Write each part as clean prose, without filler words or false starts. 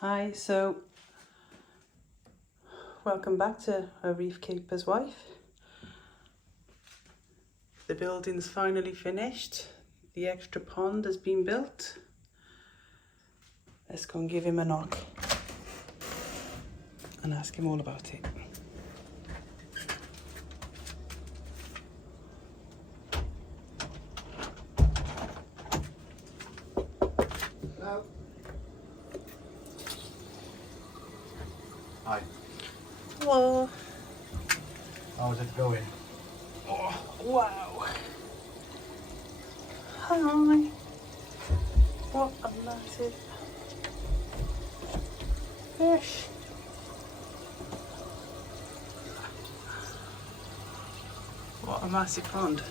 Hi, so welcome back to A Reef Keeper's Wife. The building's finally finished. The extra pond has been built. Let's go and give him a knock and ask him all about it. Hello. Hi. Hello. How's it going? Oh, wow. Hi. What a massive fish. What a massive pond.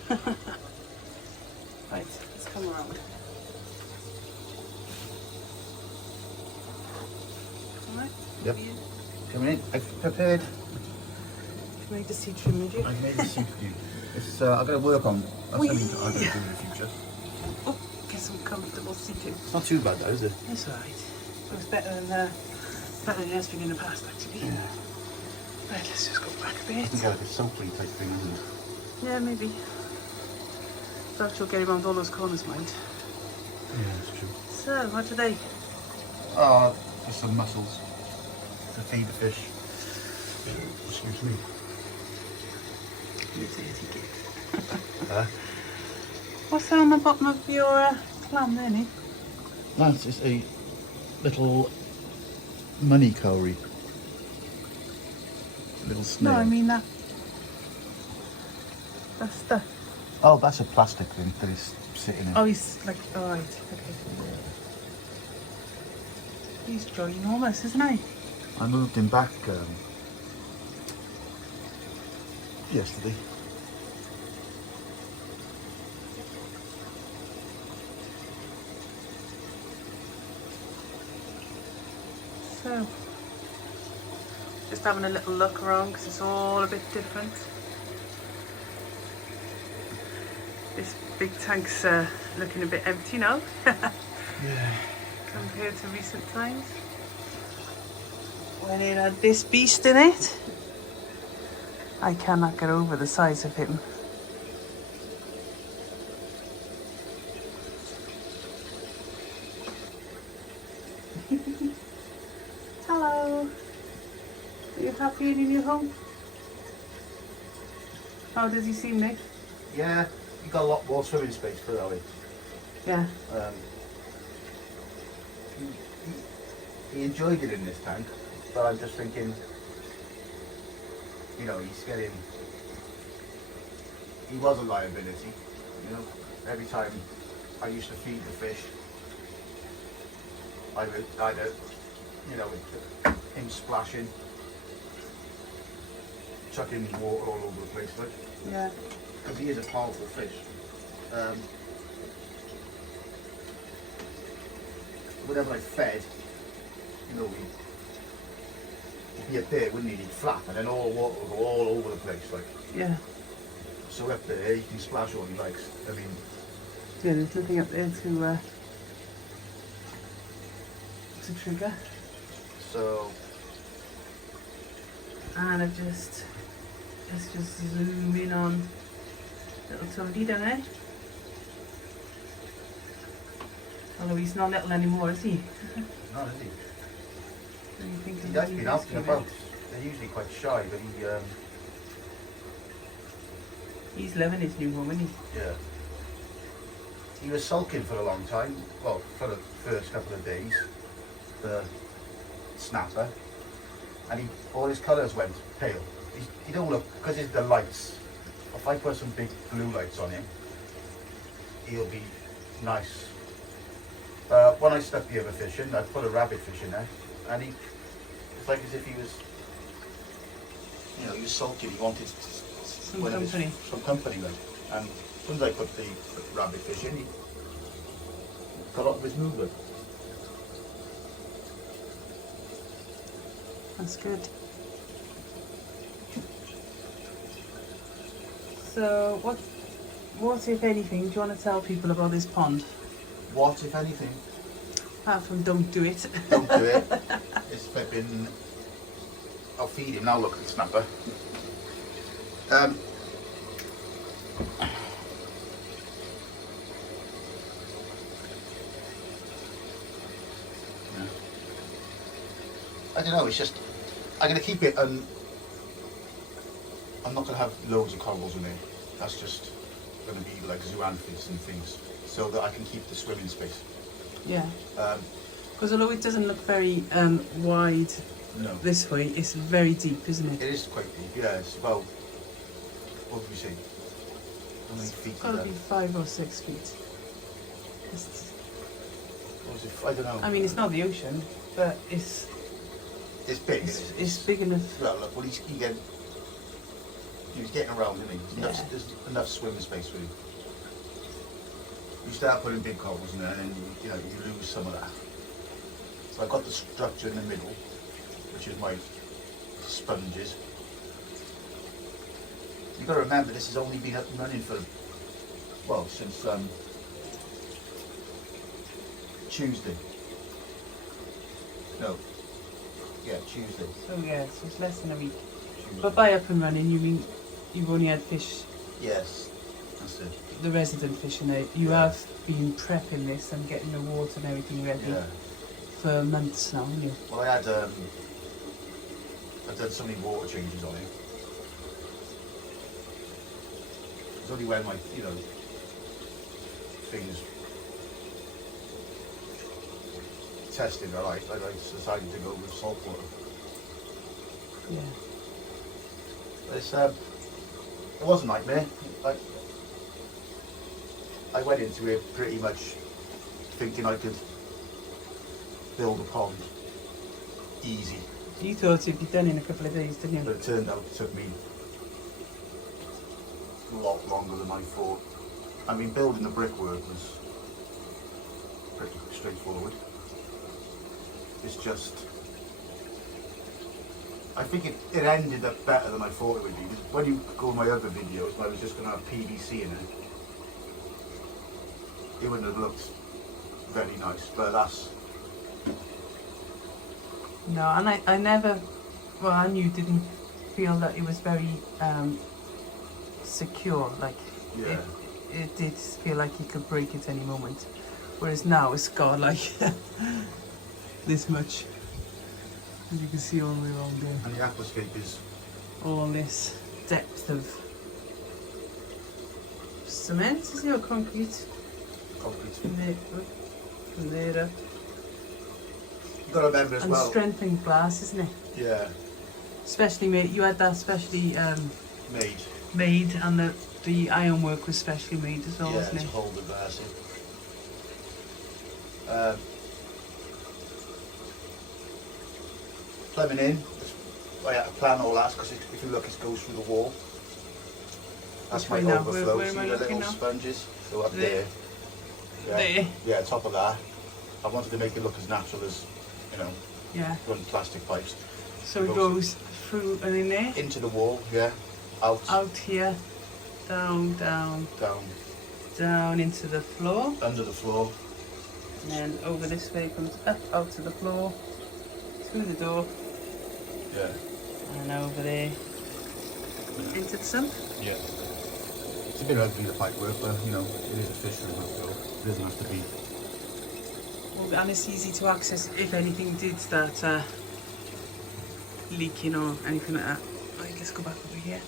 Right, let's come around. Alright? Yep. Come in. I've prepared. You made the seat for me, did you? I made a soup for you. It's I've got to work on. That's Whee! something I'm going to do in the future. Oh, get some comfortable seating. It's not too bad though, is it? It's alright. It was better than it has been in the past, actually. Yeah. Right, let's just go back a I bit. think I like a soapy type thing, isn't it? Yeah, maybe. Thought you'll get around all those corners, mind. Yeah, that's true. So, what today? Just some mussels to feed the fish. Excuse me. You dirty git. Huh? What's that on the bottom of your clam there, Nick? That's just a little money cowrie. Little snail. No, I mean that. That's the. Oh, that's a plastic thing that is sitting in. Oh, he's like. Alright, okay. He's ginormous, isn't he? I moved him back yesterday. So, just having a little look around because it's all a bit different. This big tank's looking a bit empty now Yeah. compared to recent times. When it had this beast in it, I cannot get over the size of him. Hello. Are you happy in your new home? How does he seem, Nick? Yeah, you got a lot more swimming space for that way. Yeah. He enjoyed it in this tank, but I'm just thinking, you know, he was a liability, you know. Every time I used to feed the fish, I'd you know, with him splashing, chucking water all over the place, like, Yeah. because he is a powerful fish. Whenever I fed, you know, he'd be up there, wouldn't he? He'd flap, and then all the water would go all over the place, like. Yeah. So up there, he can splash all he likes. I mean, Yeah, there's nothing up there to trigger. so And let's just zoom in on little Toadie down there. Although he's not little anymore, is he? no, is he? What do you think of He has the been new out and rescue about. bed? They're usually quite shy, but He's loving his new home, isn't he? yeah. He was sulking for a long time. Well, for the first couple of days, the snapper, and all his colours went pale. He don't look, because it's the lights. If I put some big blue lights on him, he'll be nice. When I stuck the other fish in, I put a rabbit fish in there, and it's like as if he was, you know, he was sulking. He wanted Some company. Some company, like. And as soon as I put the rabbit fish in, he got up with his movement. That's good. So, what if anything, do you want to tell people about this pond? What, if anything? Apart from don't do it. Don't do it. It's flipping. I'll feed him now. Look at the snapper. I don't know. It's just I'm gonna keep it. I'm not gonna have loads of corals in there. That's just gonna be like zoanthids and things, so that I can keep the swimming space. Yeah. Because although it doesn't look very wide No. this way, it's very deep, isn't it? It is quite deep, yeah. It's about, what would we say? How many feet It's is got to that? be 5 or 6 feet. What was it? I don't know. I mean, it's not the ocean, but it's big. it's big enough. Well, look, he was getting around, isn't he? Yeah. There's enough swimming space for you. You start putting big corals in there, and then you lose some of that. So I've got the structure in the middle, which is my sponges. You've got to remember, this has only been up and running for, well, since Tuesday. No. Yeah, Tuesday. So yeah, so it's less than a week. Tuesday. But by up and running, you mean you've only had fish, Yes, that's it. the resident fish in there. You Yeah. have been prepping this and getting the water and everything ready Yeah. for months now, haven't you? Well, I've done so many water changes on it. It's only when my, things tested are right, I decided to go with salt water. Yeah. It's it was a nightmare. I went into it pretty much thinking I could build a pond easy, You thought it'd be done in a couple of days, didn't but you? it turned out it took me a lot longer than I thought. I mean, building the brickwork was pretty straightforward. It's just, I think it ended up better than I thought it would be. When you go my other videos, I was just going to have PVC in it. It wouldn't have looked very nice, but that's, No, and I never, well, I knew didn't feel that it was very secure. Like yeah. it did feel like you could break at any moment. Whereas now it's got like this much. As you can see all the way around there. And the aquascape is, All this depth of cement, is it, or concrete? concrete. From there up. You've got to remember as And well. strengthened glass, isn't it? Yeah, Specially made. You had that specially made. made, and the ironwork was specially made as well, Yeah, wasn't to it? hold the glass in. Plumbing in. I had to plan all that because if you look, it goes through the wall. That's Which my way now? overflow. Where am See I the looking little now? sponges? So up There. there. Yeah. There. Yeah, top of that. I wanted to make it look as natural as, Yeah. run plastic pipes. So it goes through and in there, Into the wall, yeah. Out, out here, down, down, down, down into the floor, under the floor. and then over this way comes up out to the floor, through the door, Yeah. and over there into the sump. Yeah. It's a bit ugly, the pipe work, but it is official enough, though. It doesn't have to be. Well, and it's easy to access if anything did start leaking or anything like that. Right, let's go back over here.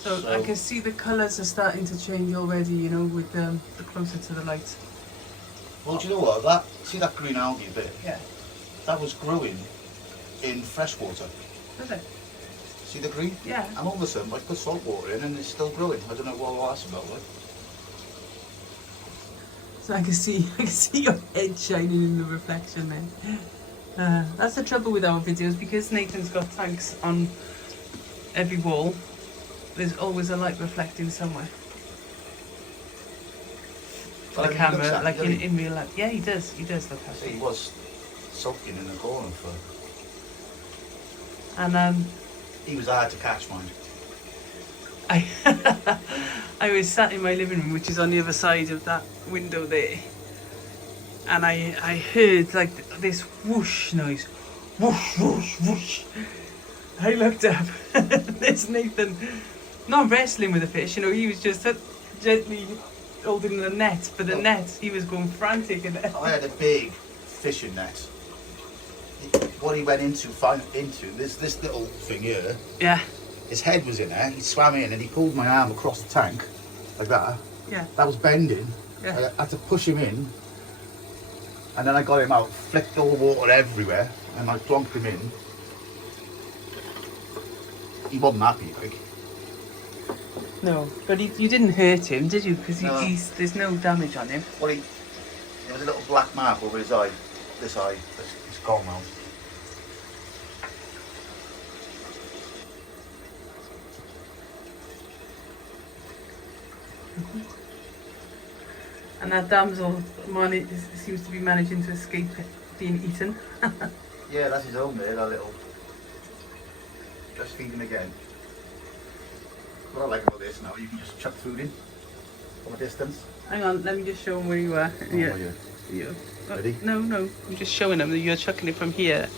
So I So- can see the colours are starting to change already, with the closer to the light. Well, do you know what? See that green algae bit? Yeah. That was growing in fresh water. Does it? See the green? Yeah. And all of a sudden, I put salt water in and it's still growing. I don't know what that's about, like. So I can see your head shining in the reflection then. That's the trouble with our videos, because Nathan's got tanks on every wall. There's always a light reflecting somewhere. Well, The I mean, he looks camera, happy, like doesn't he? in real life. Yeah, he does look See, happy. he was sulking in the corner for. And He was hard to catch, mind. I was sat in my living room, which is on the other side of that window there, and I heard like this whoosh noise, whoosh whoosh whoosh. I looked up. There's Nathan, not wrestling with the fish. You know, he was just gently holding the net, but the net he was going frantic. And I had a big fishing net. What he went into this little thing here. Yeah. His head was in there. He swam in and he pulled my arm across the tank like that. Yeah. That was bending. Yeah. I had to push him in, and then I got him out, flicked all the water everywhere, and I plonked him in. He wasn't happy, like. No, but you didn't hurt him, did you? Because No. there's no damage on him. Well, there was a little black mark over his eye. This eye, it's gone now. And that damsel seems to be managing to escape being eaten. Yeah, that's his own there, that little. Just feed him again. What I like about this now, you can just chuck food in from a distance. Hang on, let me just show him where you are. Oh, yeah. Yeah. Ready? No, I'm just showing him that you're chucking it from here,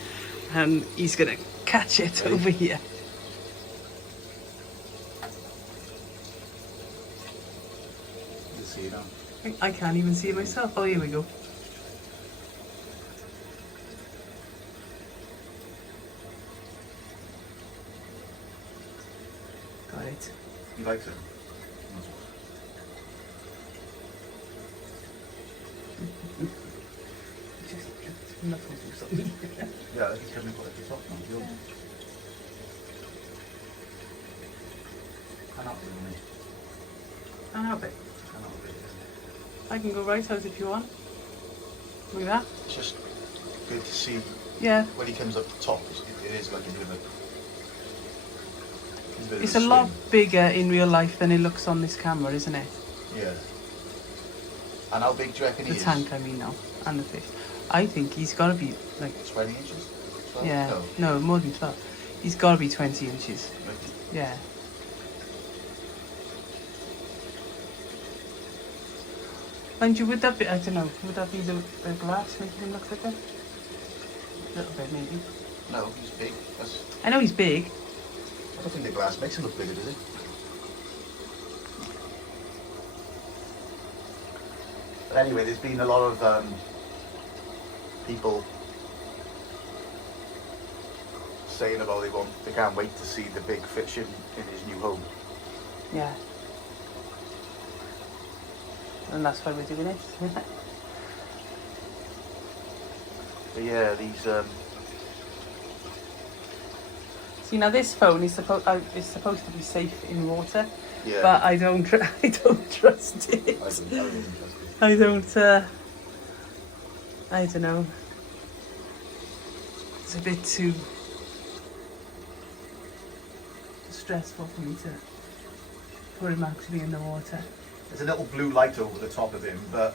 and he's gonna catch it Ready? over here. You can see it now. I can't even see it myself. Oh, here we go. Got it. He likes it. Just knuckles or something. Yeah, he's coming for the top now. You'll... Can't help it, mate. Can't help it. Can't help it. I can go right out if you want. Look at that. It's just good to see Yeah. when he comes up the top. It is like a bit of a. It's a lot bigger in real life than it looks on this camera, isn't it? Yeah. And how big do you reckon he The is? tank, I mean, now, and the fish. I think he's got to be like, 20 inches? 12? yeah, No. no, more than 12. He's got to be 20 inches. Yeah. Mind you, would that be, I don't know, would that be the glass making him look like that? A little bit, maybe. No, he's big. That's, I know he's big. I don't think the glass makes him look bigger, does it? But anyway, there's been a lot of people saying about they can't wait to see the big fish in his new home. Yeah. And that's why we're doing it. But yeah, these See, now this phone is supposed to be safe in water, yeah. but I don't I don't trust it. I don't I don't know. It's a bit too stressful for me to put him actually in the water. There's a little blue light over the top of him, but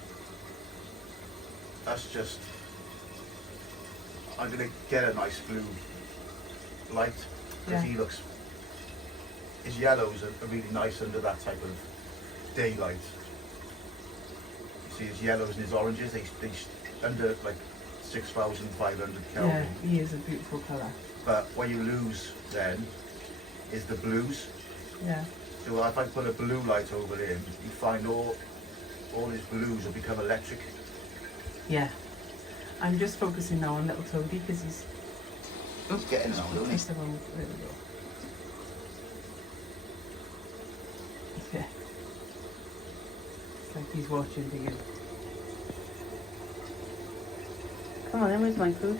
that's just. I'm gonna get a nice blue light because Yeah. he looks. His yellows are really nice under that type of daylight. You see his yellows and his oranges, they under like 6,500 Kelvin. Yeah, he is a beautiful colour. But what you lose then is the blues. Yeah. So if I put a blue light over him, you find all his blues will become electric. Yeah. I'm just focusing now on little Toby because he's. He's getting on, isn't he? Just the wrong. There we go. Yeah. It's like he's watching thinking. Come on, then, where's my food?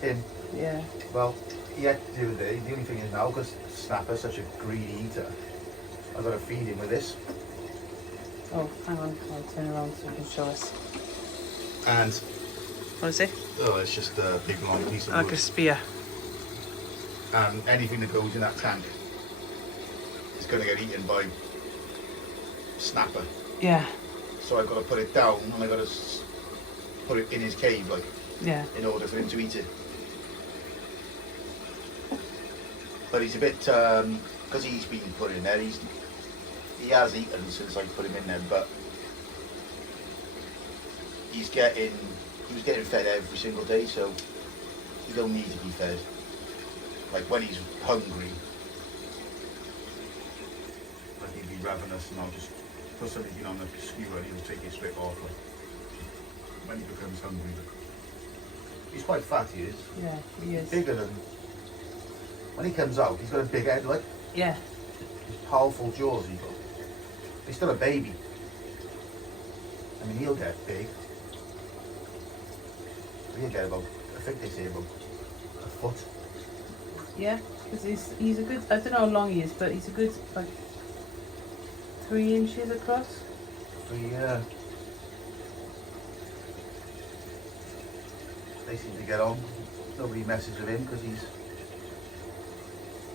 Him. Yeah. Well, he had to do with it. The only thing is now, because Snapper's such a greedy eater, I've got to feed him with this. Oh, hang on, I'll turn around so you can show us. And, What is it? oh, it's just a big long piece of Like a wood. spear. And anything that goes in that tank is going to get eaten by Snapper. Yeah. So I've got to put it down and I've got to put it in his cave, like, Yeah. in order for him to eat it. But he's a bit, because he's been put in there, he has eaten since I put him in there, but he was getting fed every single day, so he don't need to be fed. Like when he's hungry, like he'd be ravenous, and I'll just put something on the skewer and he'll take it straight off. Like, when he becomes hungry, he's quite fat. He is. Yeah, he is. Bigger than when he comes out. He's got a big head, like. Yeah. Powerful jaws he's got. He's still a baby. I mean, he'll get big. He'll get about, I think they say about a foot. Yeah, because he's a good, I don't know how long he is, but he's a good, like, 3 inches across. So yeah. They seem to get on. Nobody messes with him because he's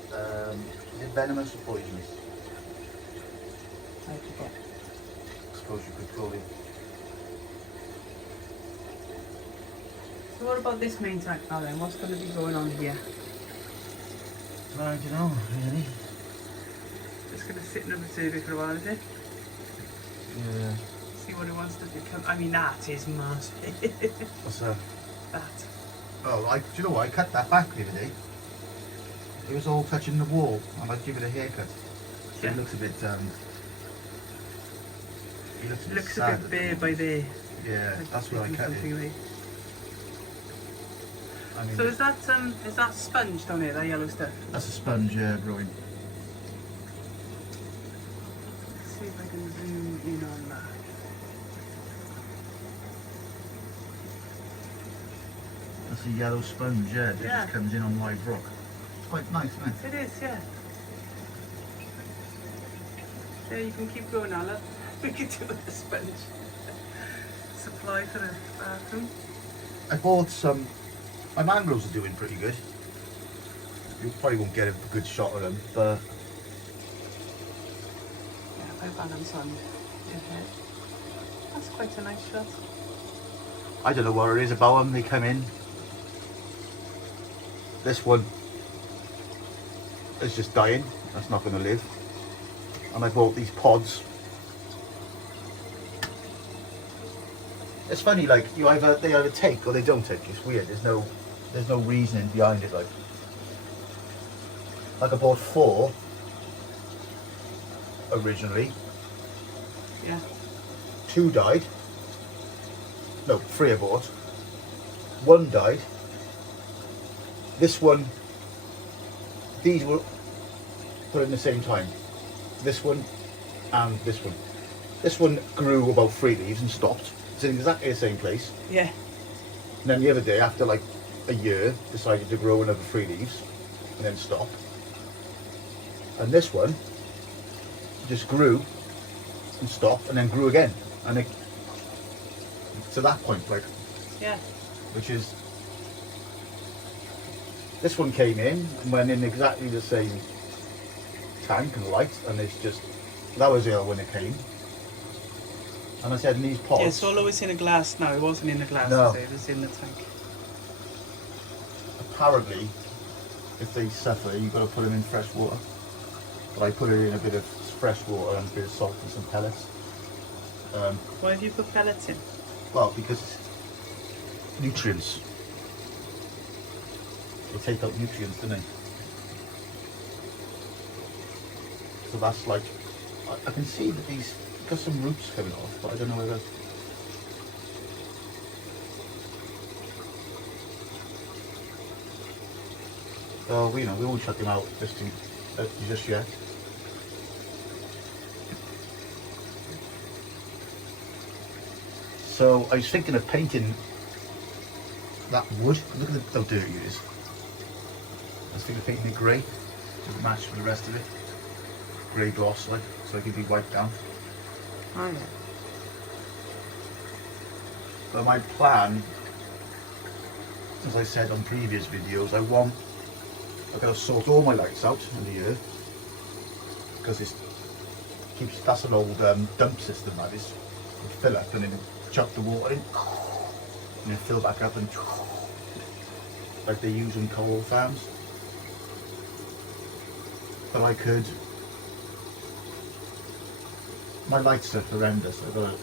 is it venomous or poisonous? I forget. I suppose you could call it. So what about this main tank now then? What's going to be going on here? I don't know, really. It's going to sit in a reserve for a while, is it? Yeah. See what it wants to become. I mean, that is massive. What's that? That. Oh, do you know what? I cut that back the other day. It was all touching the wall. I might give it a haircut. So Yeah. it looks a bit. It looks A bit bare by there. Yeah, Like that's where I taking cut something it. away. I mean, So is that sponge down here, that yellow stuff? that's a sponge, yeah, growing. Let's see if I can zoom in on that. That's a yellow sponge, yeah. It Yeah. just comes in on live rock. It's quite nice, isn't it? It is, yeah. Yeah, you can keep going now, look. We could do with the sponge. Supply for the bathroom. I bought some. My mangroves are doing pretty good. You probably won't get a good shot of them, but Yeah, if I balance on your head. That's quite a nice shot. I don't know what it is about them. They come in. This one is just dying. That's not going to live. And I bought these pods. It's funny, like they either take or they don't take. It's weird. There's no reasoning behind it. Like I bought 4 originally. Yeah. 2 died. No, 3 I bought. 1 died. This one. These were put in the same time. This one and this one. This one grew about 3 leaves and stopped. It's in exactly the same place. Yeah. And then the other day, after like a year, decided to grow another 3 leaves and then stop. And this one just grew and stopped and then grew again. And it, to that point, like, Yeah. which is, this one came in and went in exactly the same tank and light, and it's just, that was ill when it came. And I said, in these pots, Yeah, so although it's in a glass now, it wasn't in a glass, No. it was in the tank. apparently, if they suffer, you've got to put them in fresh water. But I put it in a bit of fresh water and a bit of salt and some pellets. Why have you put pellets in? Well, because nutrients. They take out nutrients, don't they? So that's like, I can see that these got some roots coming off, but I don't know whether. So we won't chuck them out just yet. So I was thinking of painting that wood. Look at how dirty it is. I was thinking of painting it grey to match with the rest of it. Grey gloss, like, so it can be wiped down. Oh yeah. But my plan, as I said on previous videos, I've got to sort all my lights out in the year because that's an old dump system that is. You fill up and then chuck the water in and then fill back up and like they use in coal farms. But I could. My lights are horrendous. I've got to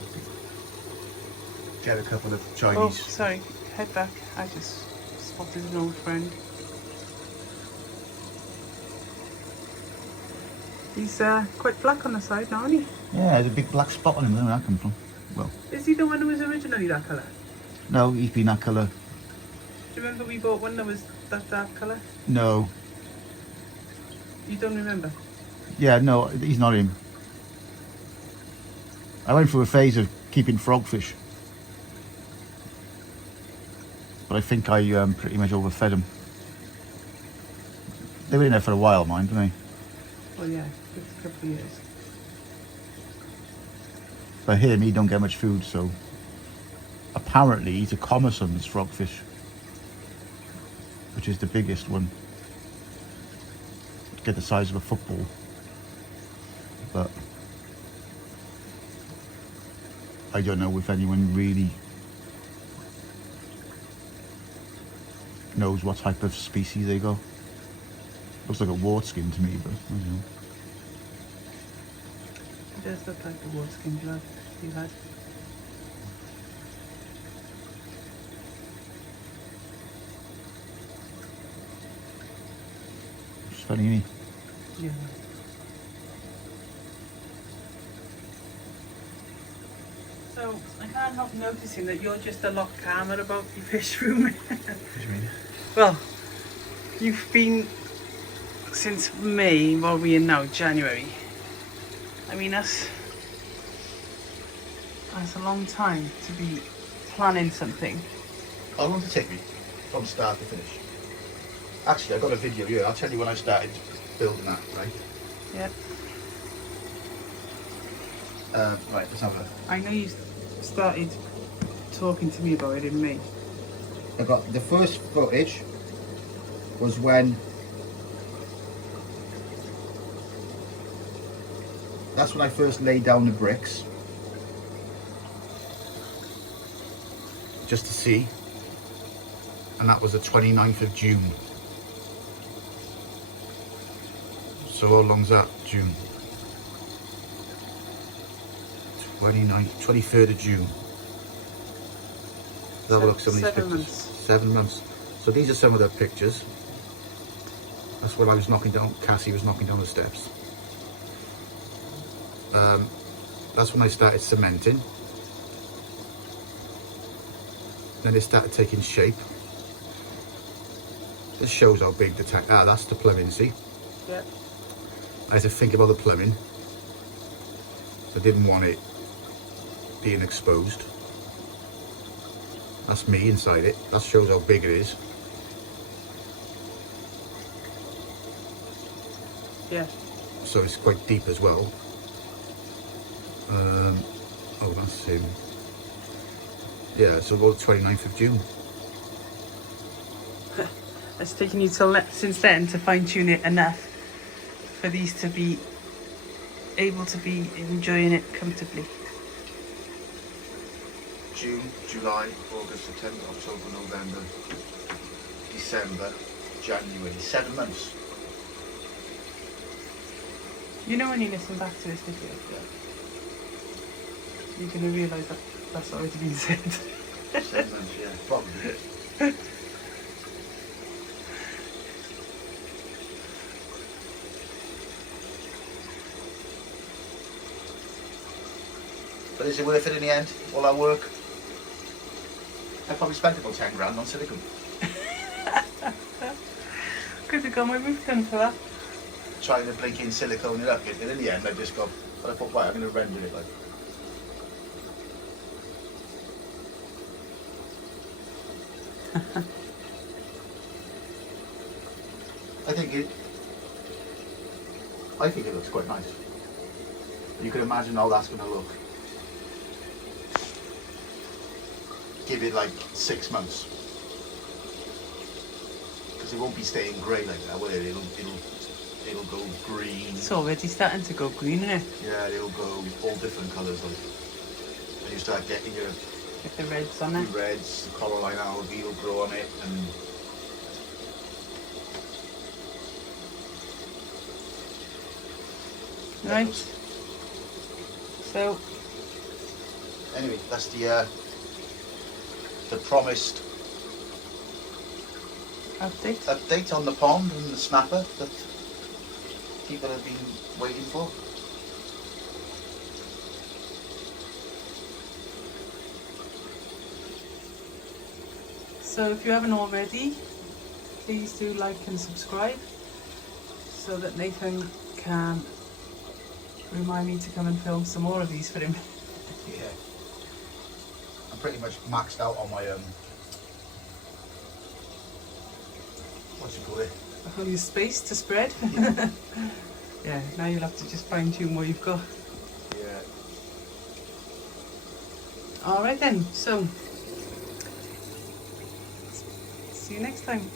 get a couple of Oh, Chinese. sorry. Head back. I just spotted an old friend. He's quite black on the side now, isn't he? Yeah, there's a big black spot on him. I don't know where that come from. Well, Is he the one who was originally that colour? no, he's been that colour. Do you remember we bought one that was that dark colour? No. You don't remember? Yeah, no, he's not him. I went through a phase of keeping frogfish. But I think I pretty much overfed them. They were in there for a while, mind, didn't they? Well, yeah, it's a couple of years. But him, he don't get much food, so... Apparently, he's a Commerson's frogfish. Which is the biggest one. Get the size of a football. But... I don't know if anyone really knows what type of species they go. Looks like a wart skin to me, but I don't know. It does look like the wart skin blood you had. It's funny, isn't it? Yeah. So, I can't help noticing that you're just a lot calmer about your fish room. What do you mean? Well, you've been since May, what are we in now? January. I mean, that's a long time to be planning something. How long did it take me from start to finish? Actually, I got a video here. I'll tell you when I started building that, right? Yeah. Right, let's have a... I know you started talking to me about it in May. I got the first footage was when... That's when I first laid down the bricks. Just to see. And that was the 29th of June. So how long's that? June. 23rd of June. That looks some of these 7 pictures. months. 7 months. So these are some of the pictures. That's when I was knocking down, Cassie was knocking down the steps. That's when I started cementing. Then it started taking shape. This shows how big the tank. Ah, that's the plumbing, see? Yeah. I had to think about the plumbing. I didn't want it being exposed. That's me inside it. That shows how big it is. Yeah. So it's quite deep as well. Oh, that's him. Yeah, so about the 29th of June. It's taken you till since then to fine tune it enough for these to be able to be enjoying it comfortably. June, July, August, September, October, November, December, January. 7 months. You know when you listen back to this video, you're going to realise that that's already been said. 7 months, yeah, probably. But is it worth it in the end? All that work? I probably spent about 10 grand on silicone. Could have got my roof done for that. Trying to blink in silicone it up, and in the end I just got, but I thought, right, I'm going to render it like. I think it looks quite nice. You can imagine how that's going to look. Give it like 6 months. Because it won't be staying grey like that, will it? It'll go green. It's already starting to go green, isn't it? Yeah, it'll go all different colours. Like, when you start getting your Get the reds on it. reds, the coralline algae will grow on it, and Right. So, anyway, that's the the promised update on the pond and the snapper that people have been waiting for. So if you haven't already, please do like and subscribe so that Nathan can remind me to come and film some more of these for him. Yeah. I'm pretty much maxed out on my what do you call it? On your space to spread. Yeah, now you'll have to just fine tune what you've got. Yeah. Alright then, so see you next time.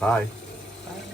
Bye. Bye.